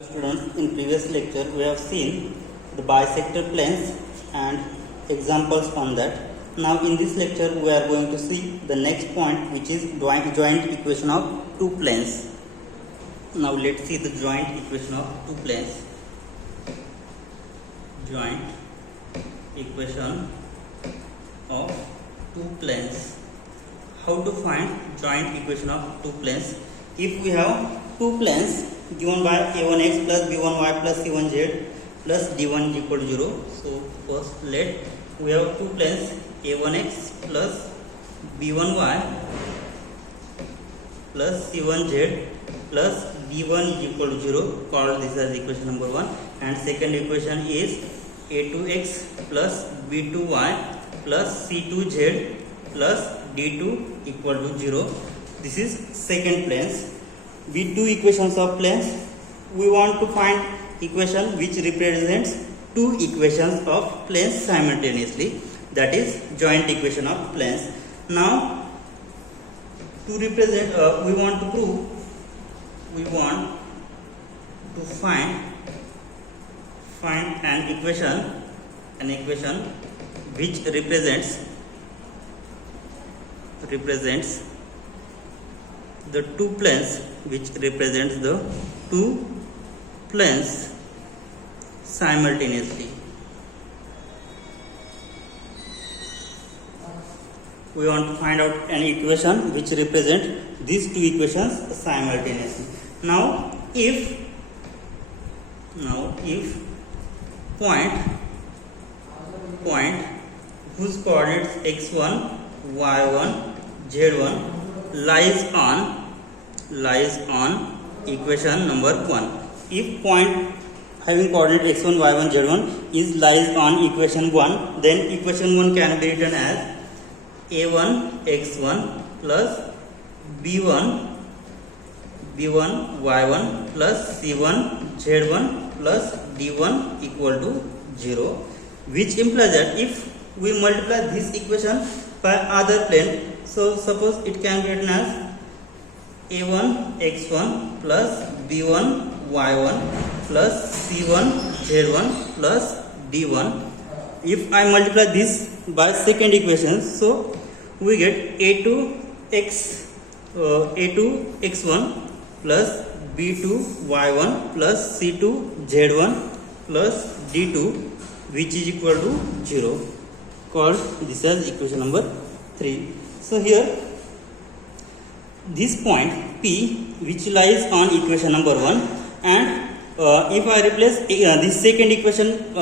Students, in previous lecture we have seen the bisector planes and examples on that. Now in this lecture we are going to see the next point, which is joint equation of two planes. Now let's see the joint equation of two planes. Joint equation of two planes. How to find joint equation of two planes? If we have two planes given by a1x plus b1y plus c1z plus d1 is equal to 0. So first we have two planes a1x plus b1y plus c1z plus d1 is equal to 0, called this as equation number 1, and second equation is a2x plus b2y plus c2z plus d2 equal to 0. This is second planes. With two equations of planes, we want to find equation which represents two equations of planes simultaneously, that is joint equation of planes. Now to represent, we want to find an equation which represents the two planes, which represents the two planes simultaneously. We want to find out an equation which represents these two equations simultaneously. Now if point whose coordinates x1, y1, z1 lies on equation number 1. If point having coordinate x1, y1, z1 lies on equation 1, then equation 1 can be written as a1 x1 plus b1 y1 plus c1 z1 plus d1 equal to 0, which implies that if we multiply this equation by other plane, so suppose it can be written as a1 x1 plus b1 y1 plus c1 z1 plus d1. If I multiply this by second equation, so we get a2 x1 plus b2 y1 plus c2 z1 plus d2, which is equal to 0, called this as equation number 3. So here this point P, which lies on equation number 1, and if I replace this second equation,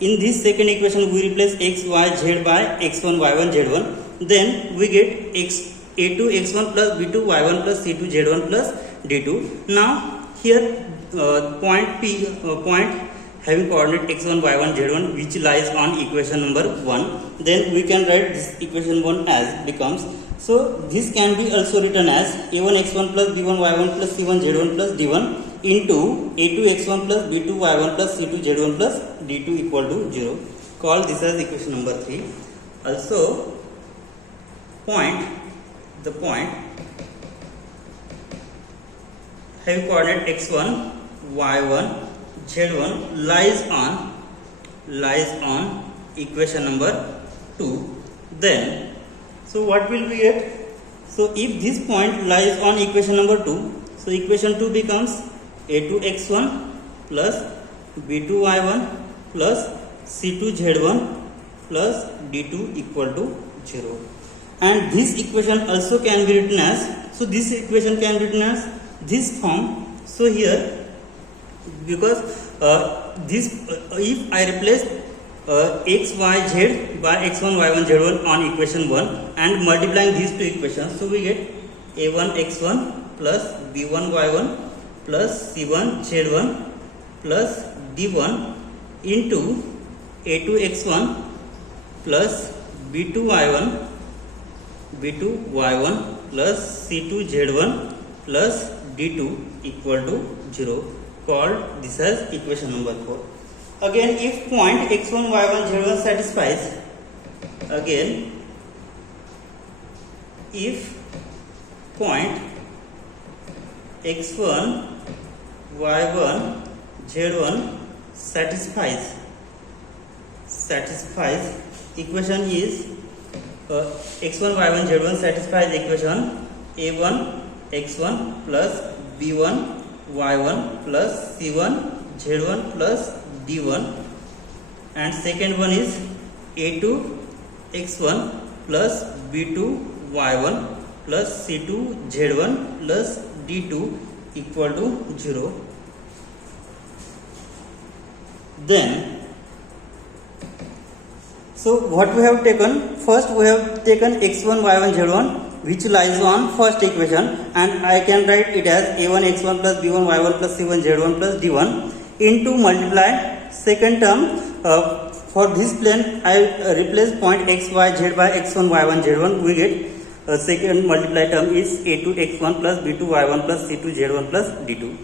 in this second equation we replace x, y, z by x1, y1, z1, then we get a2 x1 plus b2 y1 plus c2 z1 plus d2. Now here point P, point having coordinate x1, y1, z1 which lies on equation number 1, then we can write this equation 1 as becomes, so this can be also written as a1 x1 plus b1 y1 plus c1 z1 plus d1 into a2 x1 plus b2 y1 plus c2 z1 plus d2 equal to 0, call this as equation number 3. Also the point having coordinate x1, y1, z1 lies on equation number 2. Then so what will we get? So if this point lies on equation number 2, so equation 2 becomes a2 x1 plus b2 y1 plus c2 z1 plus d2 equal to 0. And this equation also can be written as, so this equation can be written as this form. So here, because if I replace x, y, z by x1, y1, z1 on equation 1 and multiplying these two equations, so we get a1 x1 plus b1 y1 plus c1 z1 plus d1 into a2 x1 plus b2 y1 plus c2 z1 plus d2 equal to 0, called this as equation number 4. Again, if point x1, y1, z1 satisfies, again if point x1, y1 z1 satisfies equation is x1 y1 z1 satisfies equation a1 x1 plus b1 y1 plus c1 z1 plus d1, and second one is a2 x1 plus b2 y1 plus c2 z1 plus d2 equal to 0. Then so what we have taken, first we have taken x1 y1 z1 which lies on first equation, and I can write it as a1 x1 plus b1 y1 plus c1 z1 plus d1 into multiply second term. For this plane I replace point x y z by x1 y1 z1. We get second multiply term is a2 x1 plus b2 y1 plus c2 z1 plus d2.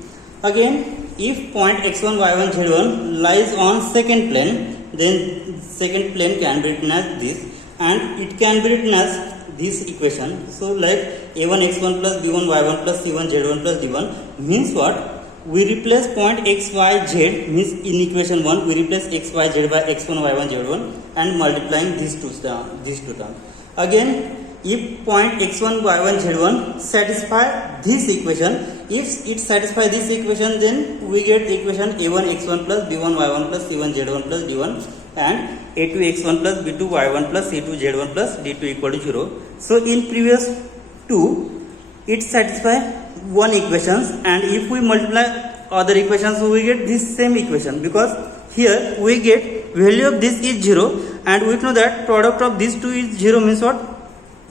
Again, if point x1 y1 z1 lies on second plane, then second plane can be written as this, and it can be written as this equation. So like a1 x1 plus b1 y1 plus c1 z1 plus d1 means what? We replace point x y z, means in equation 1 we replace x y z by x1 y1 z1 and multiplying these two terms. Again, if point x1 y1 z1 satisfy this equation, if it satisfy this equation, then we get equation a1 x1 plus b1 y1 plus c1 z1 plus d1 and a2 x1 plus b2 y1 plus c2 z1 plus d2 equal to 0. So in previous two it satisfy one equations, and if we multiply other equations we get this same equation, because here we get value of this is 0 and we know that product of these two is 0, means what?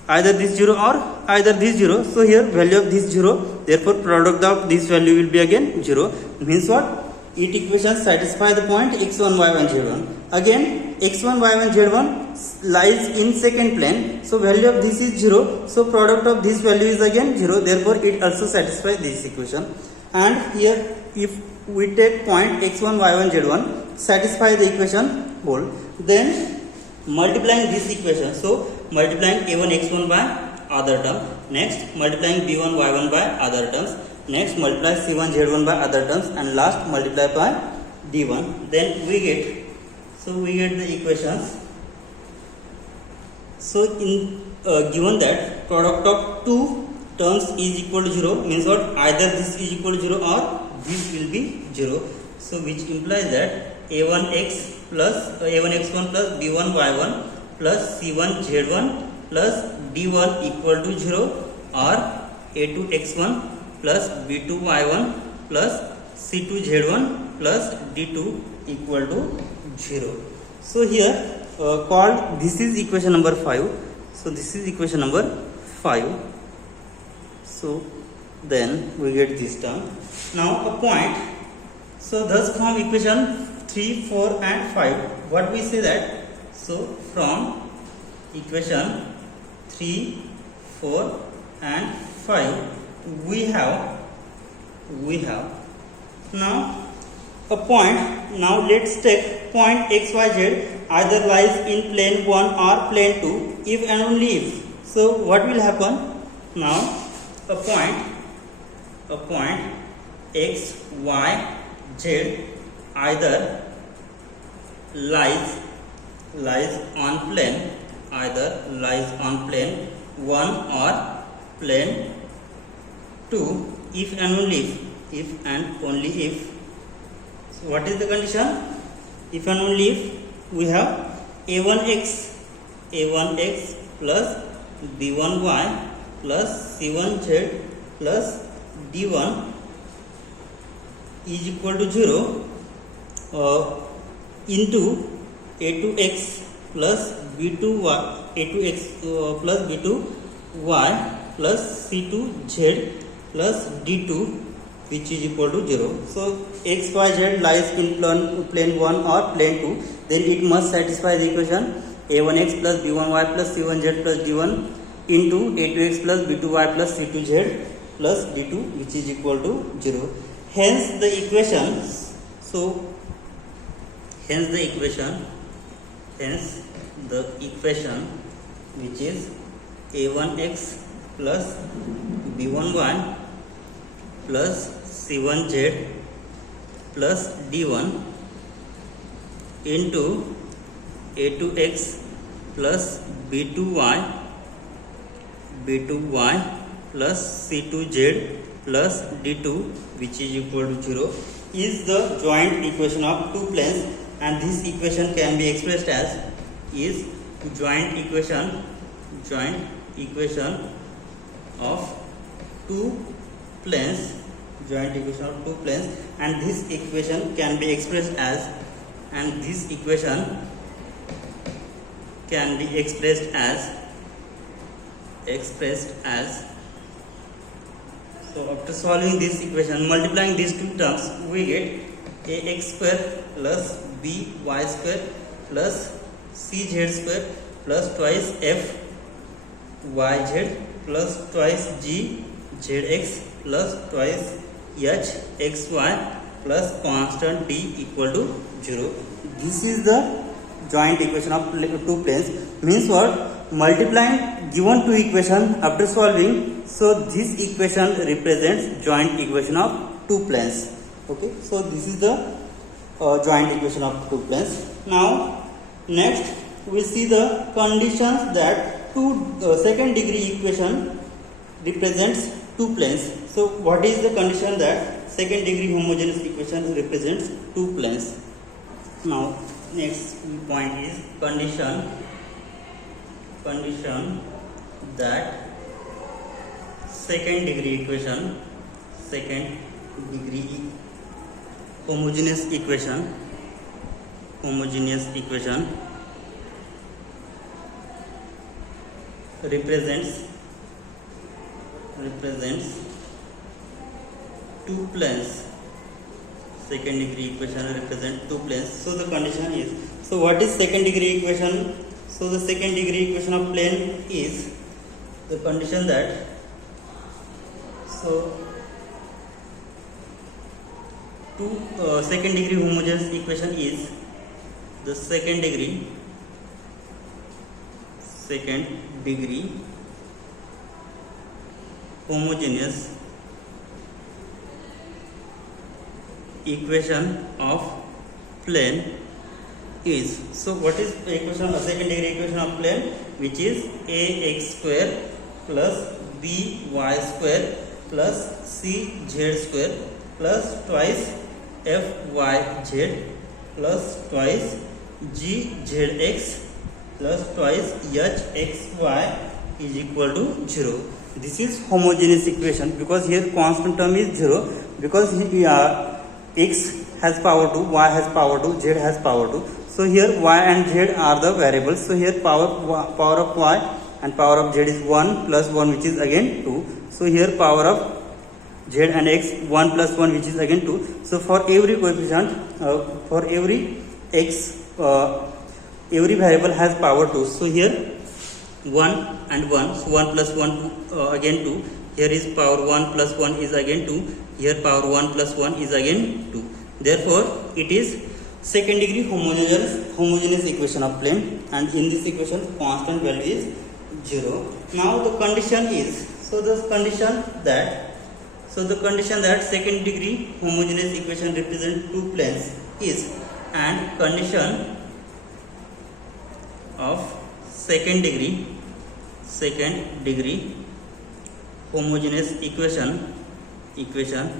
Either this 0 or either this 0. So here value of this 0, therefore product of this value will be again 0, means what? It equation satisfy the point x1 y1 z1. Again, x1 y1 z1 lies in second plane, so value of this is 0, so product of this value is again 0, therefore it also satisfies this equation. And here if we take point x1 y1 z1 satisfy the equation whole, then multiplying this equation, so multiplying a1 x1 by other term, next multiplying b1 y1 by other terms, next multiply c1 z1 by other terms, and last multiply by d1, then we get the equations. So in given that product of two terms is equal to 0, means what? Either this is equal to 0 or this will be 0, so which implies that a1x plus a1x1 plus b1 y1 plus c1 z1 plus d1 equal to 0, or a2x1 plus b2 y1 plus c2 z1 plus d2 equal to 0. So here called this is equation number 5. So this is equation number 5. So then we get this term. Now a point. So thus from equation 3, 4 and 5, what we say that? So from equation 3, 4 and 5 we have now a point. Now let's take point xyz either lies in plane 1 or plane 2, if and only if. So what will happen? Now a point x y z either lies on plane 1 or plane 2, if and only if. So what is the condition? If and only if we have a1x plus b1y plus c1z plus d1 is equal to 0 into a2x plus b2y plus b2y plus c2z plus d2 which is equal to 0. So x y z lies in plane 1 or plane 2, then it must satisfy the equation a1x plus b1y plus c1z plus d1 into a2x plus b2y plus c2z plus d2 which is equal to 0. Hence the equation which is a1x plus b1y plus c1z plus d1 into a2x plus b2y plus c2z plus d2 which is equal to 0 is the joint equation of two planes, and this equation can be expressed as is joint equation of two planes, and this equation can be expressed as, so after solving this equation, multiplying these two terms, we get ax square plus by square plus cz square plus twice fyz plus twice gzx plus twice hxy plus constant d equal to 0. This is the joint equation of two planes. Means what? Multiplying given two equation after solving, so this equation represents joint equation of two planes. Okay, so this is the joint equation of two planes. Now next we see the conditions that second degree equation represents two planes. So what is the condition that second degree homogeneous equation represents two planes? Now next point is condition that second degree homogeneous equation represents two planes. Second degree equation represents two planes. So the condition is, so what is second degree equation? So the second degree equation of plane is the condition that, so second degree homogeneous equation is the second degree homogeneous equation of plane is, so what is the equation of second degree equation of plane, which is ax square plus by square plus cz square plus twice fyz plus twice gzx plus twice hxy is equal to 0. This is homogeneous equation, because here constant term is 0, because here x has power 2, y has power 2, z has power 2. So here y and z are the variables. So here power of y and power of z is 1 plus 1, which is again 2. So here power of z and x 1 plus 1, which is again 2. So for every coefficient, for every x, every variable has power 2. So here 1 and 1, so 1 plus 1 again 2. Here is power 1 plus 1 is again 2. Here power 1 plus 1 is again 2. Therefore it is second degree homogeneous equation of plane, and in this equation constant value is 0. Now the condition is, so the condition that second degree homogeneous equation represents two planes is, and condition of second degree homogeneous equation represents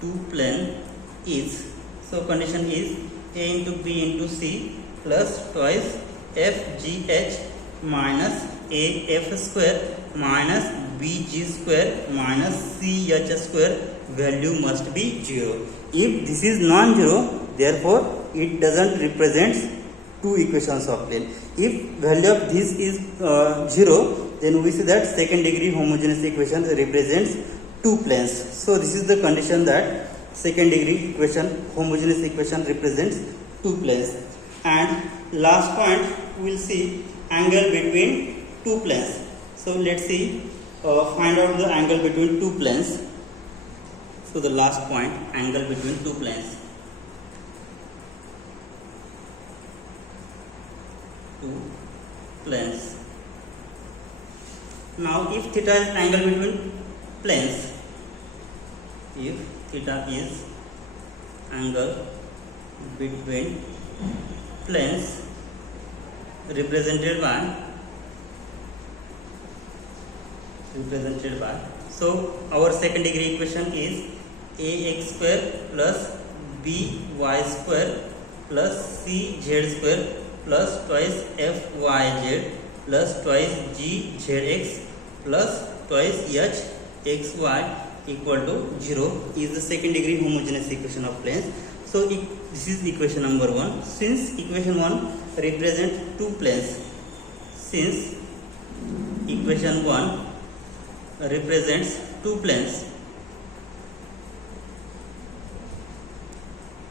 two plane is, so condition is a into b into c plus twice fgh minus af square minus bg square minus ch square value must be 0. If this is non-zero, therefore it doesn't represent two equations of plane. If value of this is 0, then we see that second degree homogeneous equation represents two planes. So this is the condition that second degree homogeneous equation represents two planes. And last point, we will see angle between two planes. So let's see, find out the angle between two planes. So the last point, angle between two planes. Now if theta is angle between planes, if theta is angle between planes represented by so our second degree equation is ax square plus by square plus cz square plus twice fyz plus twice gzx plus twice hxy equal to 0 is the second degree homogeneous equation of planes. So this is equation number 1. Since equation 1 represents two planes, since equation 1 represents two planes,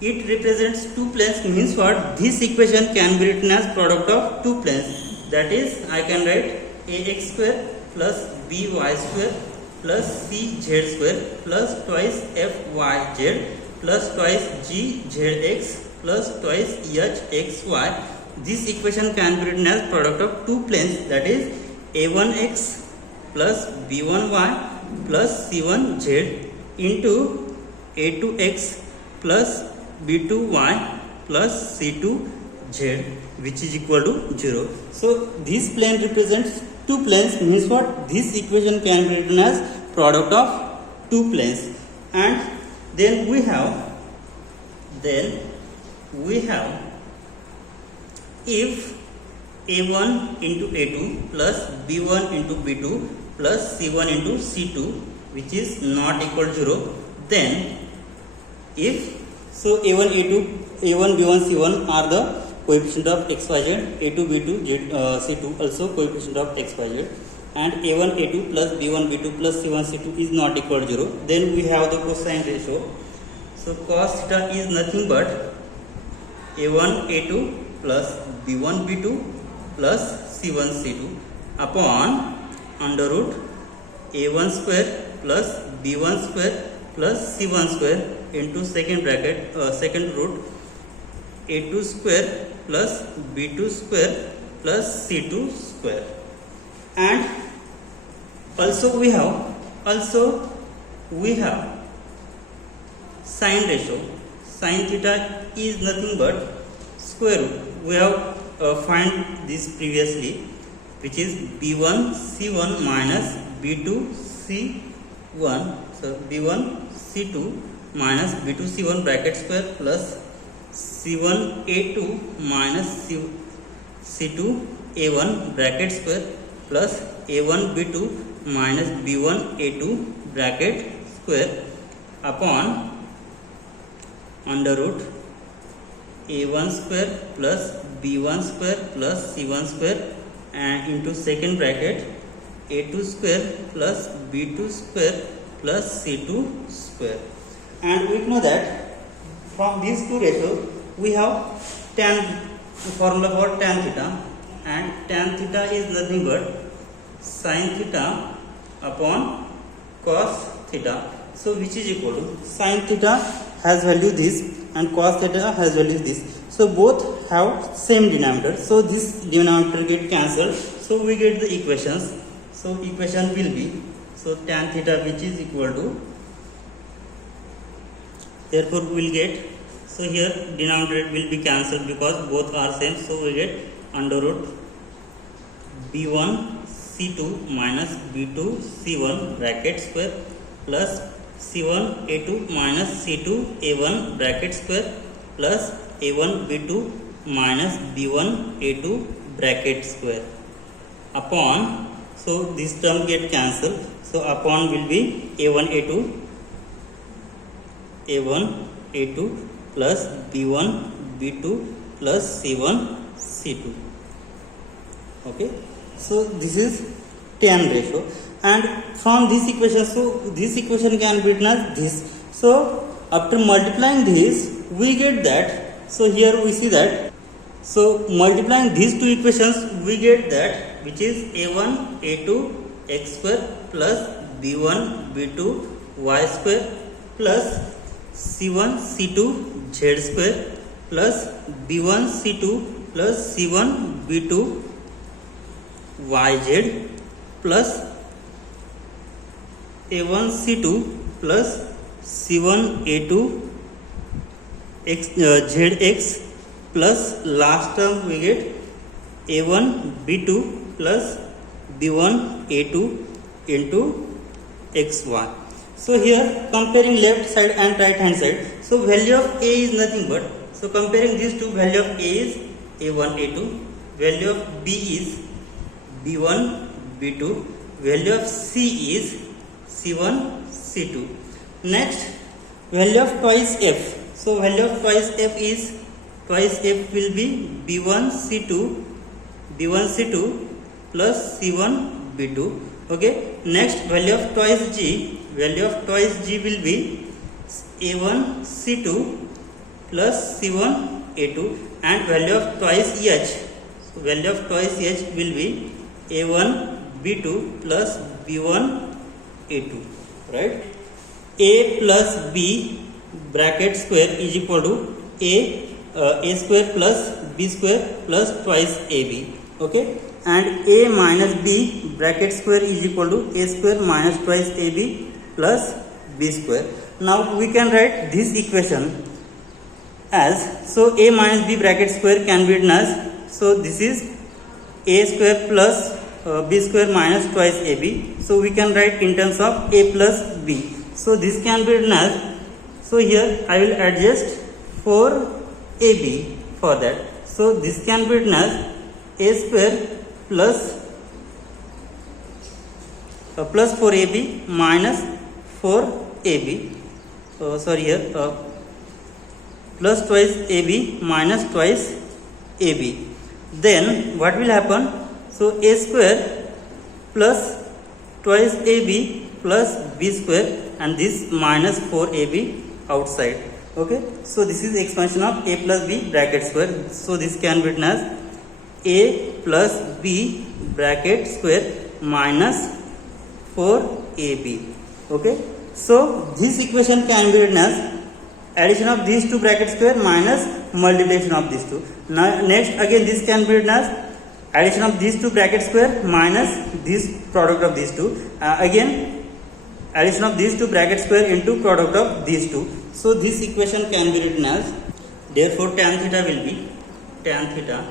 it represents two planes means what? This equation can be written as product of two planes. That is, I can write ax square plus by square plus cz square plus twice fyz plus twice gzx plus twice hxy. This equation can be written as product of two planes, that is a1x plus b1y plus c1z into a2x plus b2y plus c2z, which is equal to 0. So this plane represents two planes means what? This equation can be written as product of two planes. And then we have if a1 into a2 plus b1 into b2 plus c1 into c2 which is not equal to 0, then if so a1 a2 a1 b1 c1 are the coefficient of xyz, a2 b2 c2 also coefficient of xyz, and a1 a2 plus b1 b2 plus c1 c2 is not equal to 0, then we have the cosine ratio. So cos theta is nothing but a1 a2 plus b1 b2 plus c1 c2 upon under root a1 square plus b1 square plus c1 square into second bracket second root a2 square plus b2 square plus c2 square. And also we have sine ratio. Sine theta is nothing but square root. We have find this previously, which is b1 c1 minus b2 c1. So b1 c2 minus b2 c1 bracket square plus c1 a2 minus c2 a1 bracket square plus a1 b2 minus b1 a2 bracket square upon under root a1 square plus b1 square plus c1 square and into second bracket a2 square plus b2 square plus c2 square. And we know that from these two ratios we have formula for tan theta, and tan theta is nothing but sin theta upon cos theta. So which is equal to sin theta has value this and cos theta has value this. So both have same denominator. So this denominator get cancelled. So we get the equations. So equation will be so tan theta which is equal to, therefore we will get, so here denominator will be cancelled because both are same. So we get under root b1 c2 minus b2 c1 bracket square plus c1 a2 minus c2 a1 bracket square plus a1 b2 minus b1 a2 bracket square upon, so this term get cancelled. So upon will be a1 a2 plus b1 b2 plus c1 c2. Okay, so this is tan ratio, and from this equation, so this equation can be written as this. So after multiplying this we get that, so here we see that, so multiplying these two equations we get that, which is a1 a2 x square plus b1 b2 y square plus c1 c2 z square plus b1 c2 plus c1 b2 yz plus a1 c2 plus c1 a2 zx plus last term we get a1 b2 plus b1 a2 into xy. So here comparing left side and right hand side, so value of a is nothing but, so comparing these two, value of a is a1 a2, value of b is b1 b2, value of c is c1 c2. Next, value of twice f, so value of twice f is, twice f will be b1 c2 plus c1 b2. Okay, next value of twice g, value of twice g will be a1 c2 plus c1 a2, and value of twice h, so value of twice h will be a1 b2 plus b1 a2, right? A plus b bracket square is equal to a square plus b square plus twice ab. Okay, and a minus b bracket square is equal to a square minus twice ab plus b square. Now we can write this equation as, so a minus b bracket square can be written as, so this is a square plus b square minus twice ab, so we can write in terms of a plus b, so this can be written as, so here I will adjust for ab for that, so this can be written as a square plus 4ab minus 4ab, here plus twice ab minus twice ab. Then what will happen, so a square plus twice ab plus b square, and this minus 4ab outside. Okay, so this is expansion of a plus b bracket square, so this can be written as a plus b bracket square minus 4ab. Okay, so this equation can be written as addition of these two bracket square minus multiplication of these two. Now next again this can be written as addition of these two bracket square minus this product of these two, again addition of these two bracket square into product of these two. So this equation can be written as, therefore tan theta will be, tan theta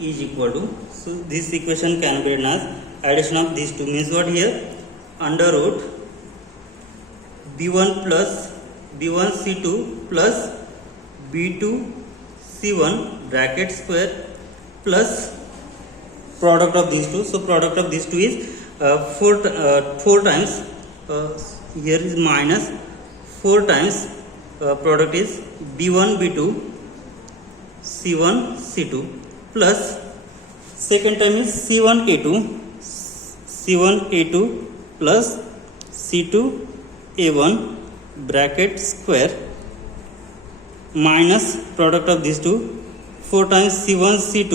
is equal to, so this equation can be written as addition of these two, means what here, under root b1 plus b1 c2 plus b2 c1 bracket square plus product of these two. So product of these two is 4 times, here is minus 4 times product is b1 b2 c1 c2 plus second time is c1 a2 plus c2 a1 bracket square minus product of these two 4 times c1 c2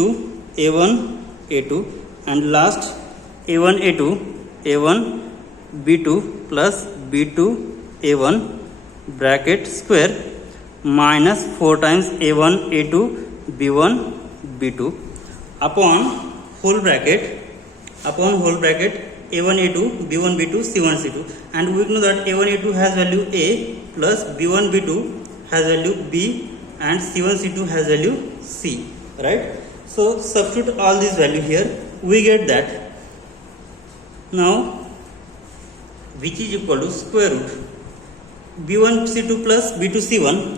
a1 a2, and last a1 b2 plus b2 a1 bracket square minus 4 times a1 a2 b1 b2 upon whole bracket a1 a2 b1 b2 c1 c2, and we know that a1 a2 has value a plus b1 b2 has value b and c1 c2 has value c, right? So substitute all these value here, we get that now which is equal to square root b1 c2 plus b2 c1,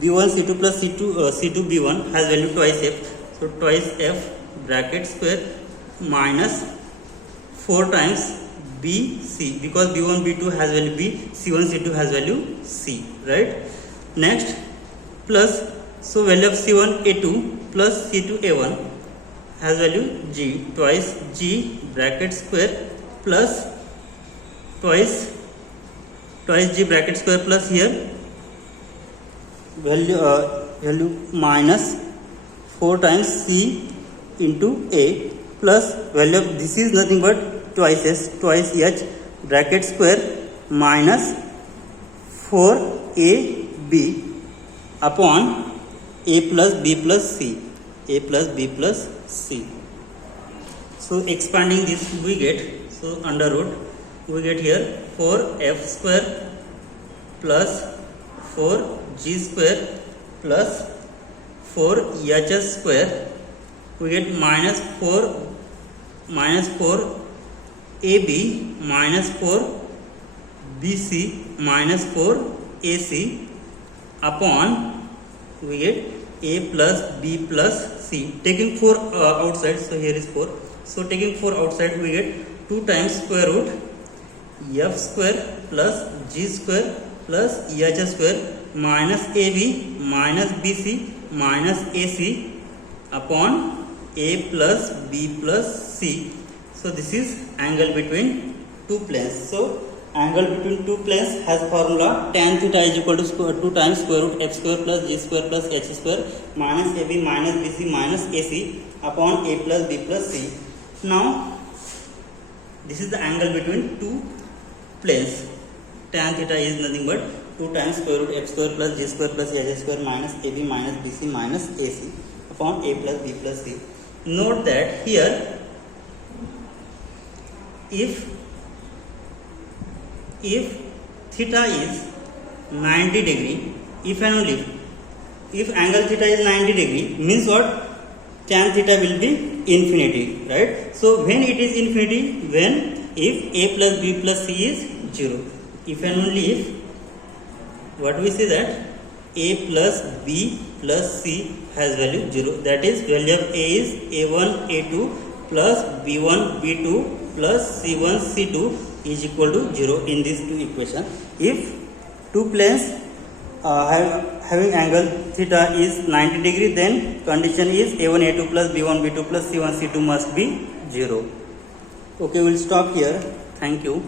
b1 c2 plus c2 b1 has value twice f, so twice f bracket square minus 4 times b c, because b1 b2 has value b, c1 c2 has value c, right? Next plus, so value of c1 a2 plus c2 a1 has value g, twice g bracket square plus twice g bracket square plus here value minus 4 times c into a plus value of this is nothing but twice s, twice h bracket square minus 4ab upon a plus b plus c, a plus b plus c. So So expanding this we get, so under root we get here 4f square plus 4g square plus 4h square, we get minus 4 ab minus 4 bc minus 4 ac upon we get a plus b plus c. Taking 4 outside, so here is 4. So taking 4 outside we get 2 times square root f square plus g square plus h square minus ab minus bc minus ac upon a plus b plus c. So this is angle between two planes. So angle between two planes has formula tan theta is equal to 2 times square root f square plus g square plus h square minus ab minus bc minus ac upon a plus b plus c. Now this is the angle between two planes. Tan theta is nothing but 2 times square root f square plus g square plus h square minus ab minus bc minus ac upon a plus b plus c. Note that here if theta is 90 degree, if and only if angle theta is 90 degree, means what? Tan theta will be infinity, right? So when it is infinity, when if a plus b plus c is 0, if and only if, what we say that a plus b plus c has value 0, that is value of a is a1 a2 plus b1 b2 plus c1 c2 is equal to 0 in these two equations. If two planes having angle theta is 90 degree, then condition is a1 a2 plus b1 b2 plus c1 c2 must be 0. Okay, we'll stop here. Thank you.